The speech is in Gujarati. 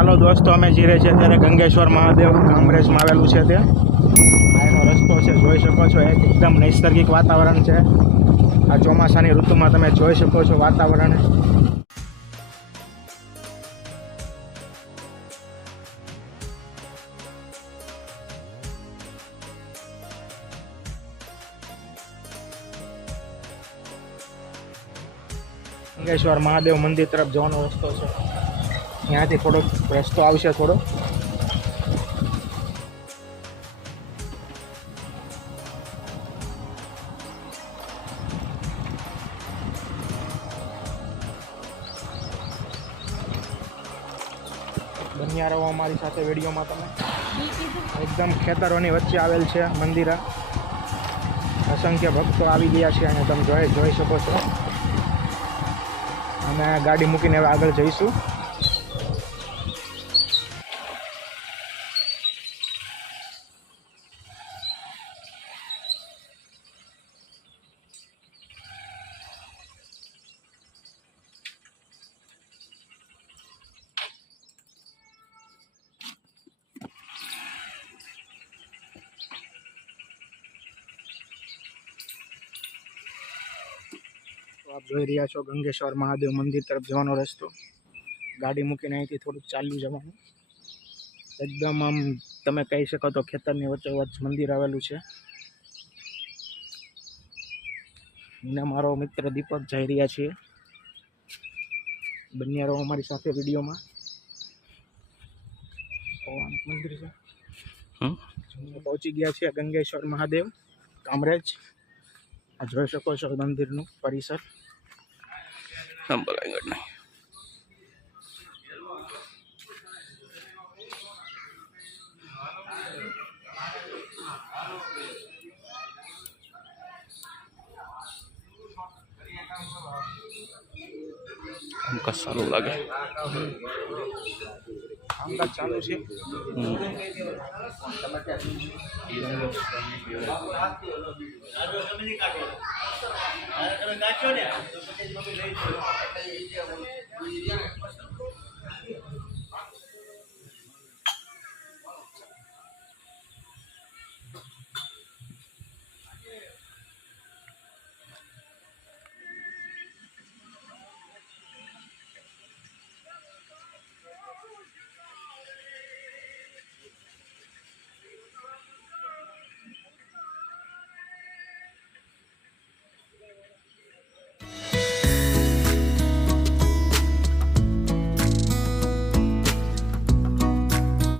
ચાલો દોસ્તો, અમે જઈ રહ્યા છીએ અત્યારે ગંગેશ્વર મહાદેવ, કામરેજમાં આવેલું છે તે. આ એનો રસ્તો છે, જોઈ શકો છો. એકદમ નૈસર્ગિક વાતાવરણ છે. આ ચોમાસાની ઋતુમાં તમે જોઈ શકો છો વાતાવરણ. ગંગેશ્વર મહાદેવ મંદિર તરફ જવાનો રસ્તો છે. ત્યાંથી થોડોક રસ્તો આવશે થોડો. બન્યા રહો અમારી સાથે વિડીયોમાં તમે. એકદમ ખેતરોની વચ્ચે આવેલ છે મંદિર. અસંખ્ય ભક્તો આવી ગયા છે અને તમે જોઈ શકો છો. અમે ગાડી મૂકીને હવે આગળ જઈશું. આપ જોઈ રહ્યા છો ગંગેશ્વર મહાદેવ મંદિર તરફ જવાનો રસ્તો. ગાડી મૂકીને અહીંથી થોડુંક ચાલ્યું જવાનું. એકદમ આમ તમે કહી શકો તો ખેતરની વચ્ચોવચ્ચ મંદિર આવેલું છે. અને મારો મિત્ર દીપક જઈ રહ્યા છીએ. બન્યા રહો અમારી સાથે વિડીયોમાં. મંદિર છે, પહોંચી ગયા છે ગંગેશ્વર મહાદેવ, કામરેજ. આ જોઈ શકો છો મંદિરનું પરિસર. કામકાજ સારું લાગે. કામકાજ ચાલુ છે.